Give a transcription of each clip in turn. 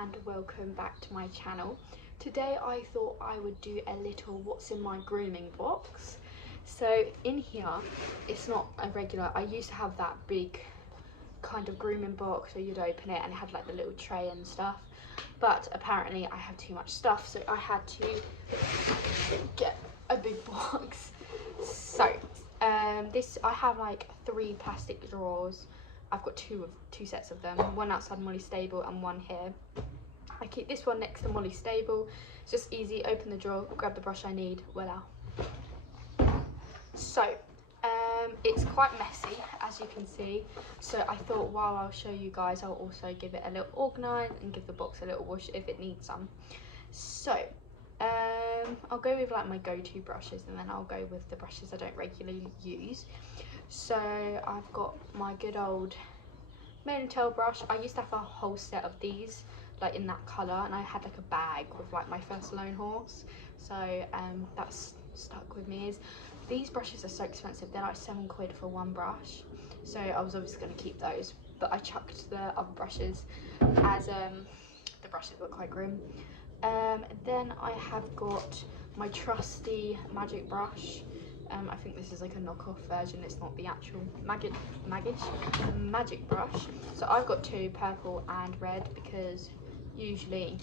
and welcome back to my channel. Today I thought I would do a little what's in my grooming box. So in here, it's not a regular, I used to have that big kind of grooming box where you'd open it and it had like the little tray and stuff, but apparently I have too much stuff, so I had to get a big box. So I have like 3 plastic drawers. I've got two sets of them, one outside Molly Stable and one here. I keep this one next to Molly Stable. It's just easy, open the drawer, grab the brush I need, voila. So it's quite messy, as you can see, so I thought while I'll show you guys, I'll also give it a little organise and give the box a little wash if it needs some. So I'll go with like my go-to brushes, and then I'll go with the brushes I don't regularly use. So I've got my good old mane and tail brush. I used to have a whole set of these, like in that colour, and I had like a bag with like my first lone horse, so that's stuck with me. These brushes are so expensive, they're like £7 for one brush, so I was obviously going to keep those, but I chucked the other brushes as the brushes were quite grim. Then I have got my trusty magic brush. I think this is like a knockoff version, it's not the actual magic brush. So I've got 2, purple and red, because usually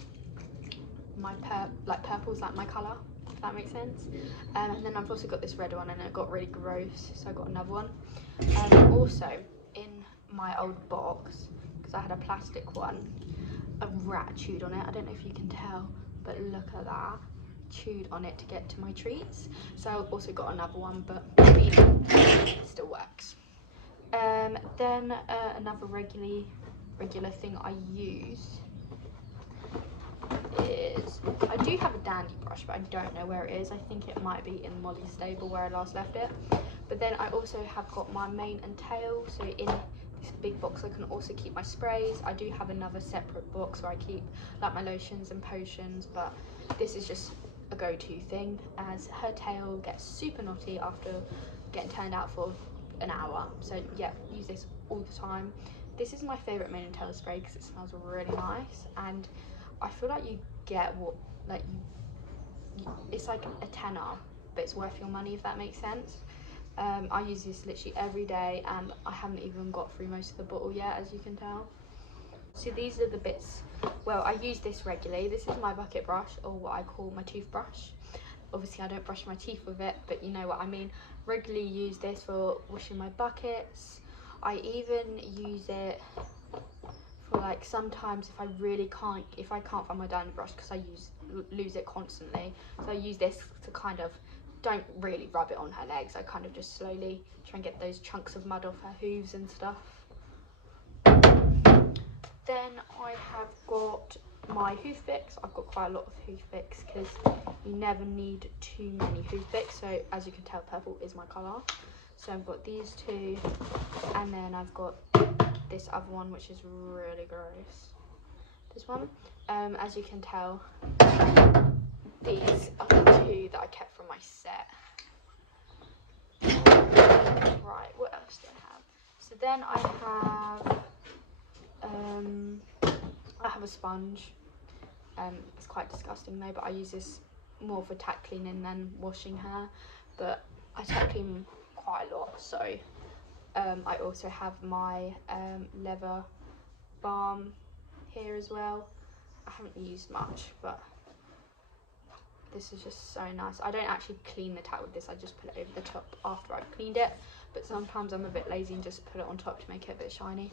my purple's like my colour, if that makes sense. And then I've also got this red one, and it got really gross, so I got another one. Also in my old box, because I had a plastic one, a rat chewed on it. I don't know if you can tell, but look at that, chewed on it to get to my treats. So I've also got another one, but it still works. Then another regular thing I use is, I do have a dandy brush, but I don't know where it is. I think it might be in Molly's Stable where I last left it. But then I also have got my mane and tail, so in this big box I can also keep my sprays. I do have another separate box where I keep like my lotions and potions, but this is just a go-to thing, as her tail gets super knotty after getting turned out for an hour. So yeah, use this all the time. This is my favourite mane and tail spray because it smells really nice, and I feel like you get what, like it's like a tenner, but it's worth your money, if that makes sense. I use this literally every day, and I haven't even got through most of the bottle yet, as you can tell. So these are the bits, well, I use this regularly. This is my bucket brush, or what I call my toothbrush. Obviously I don't brush my teeth with it, but you know what I mean. Regularly use this for washing my buckets. I even use it for like sometimes if I can't find my dandy brush, because I lose it constantly. So I use this to kind of, don't really rub it on her legs, I kind of just slowly try and get those chunks of mud off her hooves and stuff. Then I have got my hoof picks. I've got quite a lot of hoof picks because you never need too many hoof picks. So as you can tell, purple is my colour. So I've got these 2, and then I've got this other one, which is really gross. This one, as you can tell, these are the 2 that I kept from my set. Right, what else do I have? So then I have a sponge. It's quite disgusting though, but I use this more for tack cleaning than washing her, but I tack clean quite a lot. So I also have my leather balm here as well. I haven't used much, but this is just so nice. I don't actually clean the tack with this, I just put it over the top after I've cleaned it, but sometimes I'm a bit lazy and just put it on top to make it a bit shiny.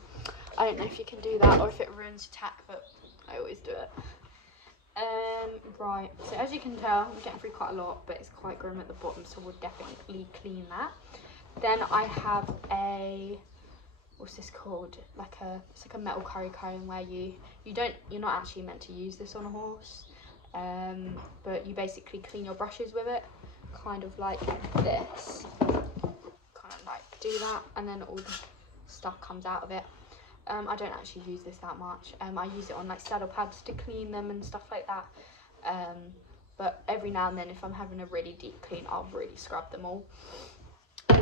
I don't know if you can do that or if it ruins your tack, but I always do it. Right, so as you can tell, I'm getting through quite a lot, but it's quite grim at the bottom, so we'll definitely clean that. Then I have a, what's this called? It's like a metal curry comb where you're not actually meant to use this on a horse, but you basically clean your brushes with it, kind of like this. Kind of like do that, and then all the stuff comes out of it. I don't actually use this that much. I use it on like saddle pads to clean them and stuff like that. But every now and then, if I'm having a really deep clean, I'll really scrub them all.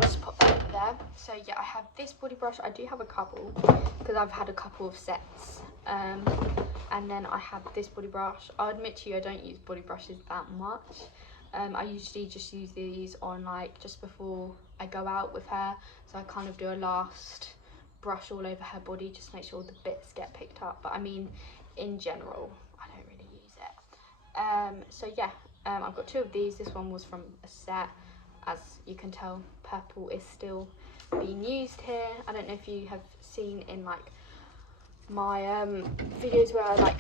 Just pop that over there. So yeah, I have this body brush. I do have a couple because I've had a couple of sets And then I have this body brush. I'll admit to you, I don't use body brushes that much. I usually just use these on like just before I go out with her, so I kind of do a last brush all over her body just to make sure the bits get picked up. But I mean, in general, I don't really use it. So yeah, I've got 2 of these. This one was from a set. As you can tell, purple is still being used here. I don't know if you have seen in like my videos where I like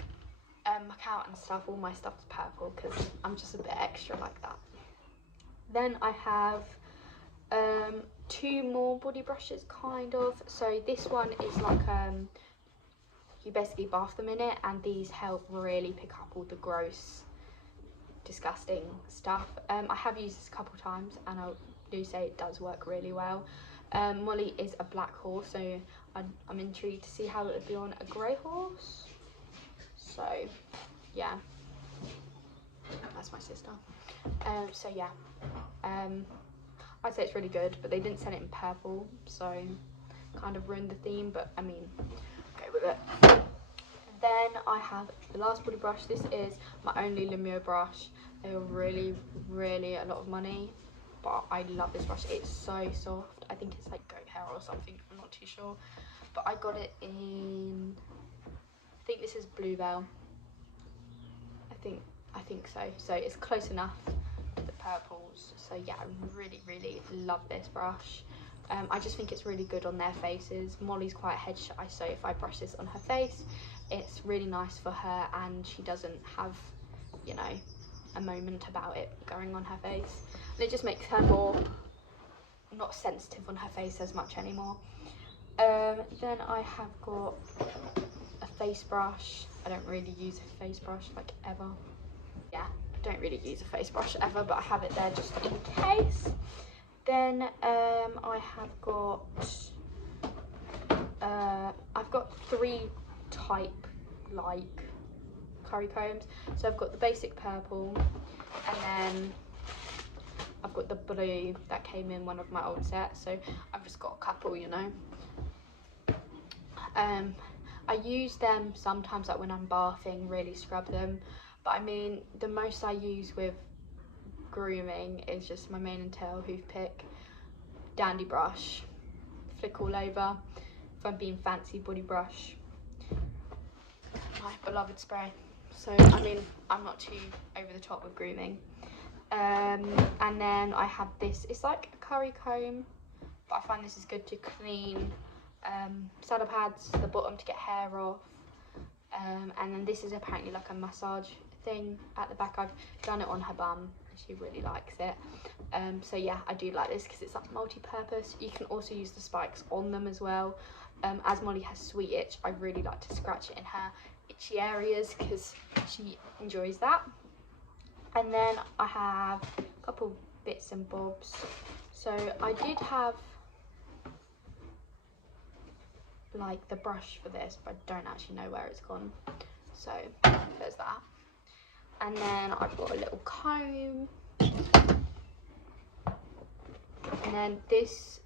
muck out and stuff, all my stuff is purple because I'm just a bit extra like that. Then I have 2 more body brushes kind of. So this one is like you basically bath them in it, and these help really pick up all the gross, disgusting stuff. I have used this a couple times and I do say it does work really well. Molly is a black horse, so I'm intrigued to see how it would be on a grey horse. So yeah, that's my sister. So yeah, I'd say it's really good, but they didn't send it in purple, so kind of ruined the theme, but I mean, go with it. Then I have the last body brush. This is my only Lumio brush. They were really, really a lot of money, but I love this brush. It's so soft. I think it's like goat hair or something, I'm not too sure, but I got it in, I think this is Bluebell. I think so. So it's close enough to the purples. So yeah, I really, really love this brush. I just think it's really good on their faces. Molly's quite head shy, so if I brush this on her face, it's really nice for her, and she doesn't have, you know, a moment about it going on her face. And it just makes her more not sensitive on her face as much anymore. Then I have got a face brush. I don't really use a face brush like ever. Yeah, I don't really use a face brush ever, but I have it there just in case. Then I have got I've got 3 type like curry combs. So I've got the basic purple, and then I've got the blue that came in one of my old sets. So I've just got a couple, you know. I use them sometimes like when I'm bathing, really scrub them, but I mean the most I use with grooming is just my mane and tail hoof pick, dandy brush, flick all over, if I'm being fancy, body brush, my beloved spray. So I mean, I'm not too over the top with grooming. And then I have this, it's like a curry comb, but I find this is good to clean saddle pads, the bottom to get hair off. And then this is apparently like a massage thing at the back. I've done it on her bum and she really likes it. So yeah, I do like this because it's like multi-purpose. You can also use the spikes on them as well. As Molly has sweet itch, I really like to scratch it in her itchy areas because she enjoys that. And then I have a couple bits and bobs. So I did have like the brush for this, but I don't actually know where it's gone. So there's that. And then I've got a little comb. And then this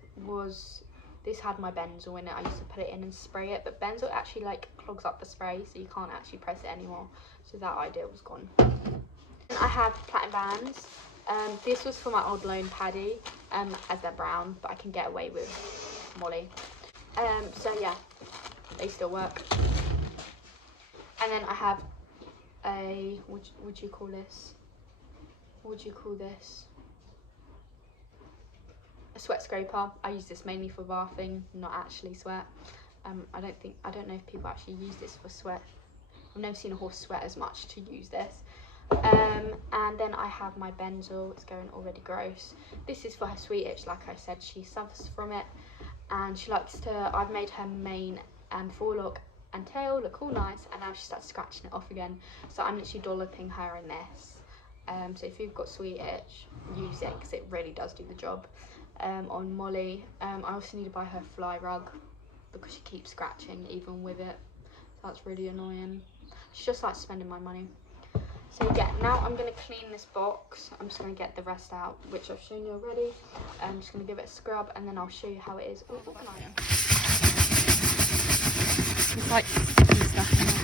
had my benzoyl in it. I used to put it in and spray it, but benzoyl actually like clogs up the spray, so you can't actually press it anymore. So that idea was gone. And I have platinum bands. This was for my old loan Paddy, as they're brown, but I can get away with Molly. So yeah, they still work. And then I have a, what would you call this? What would you call this? A sweat scraper. I use this mainly for bathing, not actually sweat. I don't know if people actually use this for sweat. I've never seen a horse sweat as much to use this. And then I have my benzoyl. It's going already gross. This is for her sweet itch. Like I said, she suffers from it, and she likes to, I've made her mane and forelock and tail look all nice, and now she starts scratching it off again. So I'm literally dolloping her in this. So if you've got sweet itch, use it because it really does do the job. On Molly, I also need to buy her fly rug because she keeps scratching even with it. So that's really annoying. She just likes spending my money. So yeah, now I'm going to clean this box. I'm just going to get the rest out, which I've shown you already. I'm just going to give it a scrub, and then I'll show you how it is all organized. It's like stuff in there.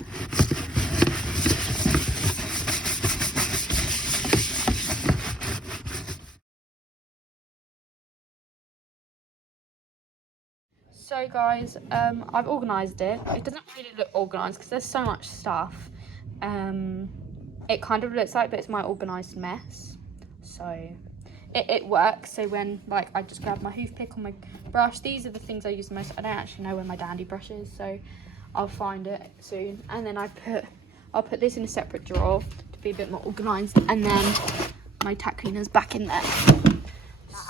So guys, I've organised it. It doesn't really look organised because there's so much stuff. It kind of looks like, but it's my organised mess. So it works. So when like I just grab my hoof pick or my brush, these are the things I use the most. I don't actually know where my dandy brush is, so I'll find it soon. And then I'll put this in a separate drawer to be a bit more organised, and then my tack cleaner's back in there.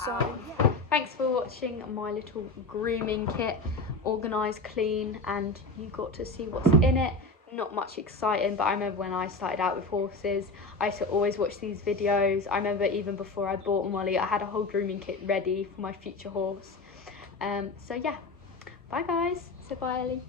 So yeah, thanks for watching my little grooming kit, organised, clean, and you got to see what's in it. Not much exciting, but I remember when I started out with horses, I used to always watch these videos. I remember even before I bought Molly, I had a whole grooming kit ready for my future horse. So yeah, bye guys. Say bye, Ellie.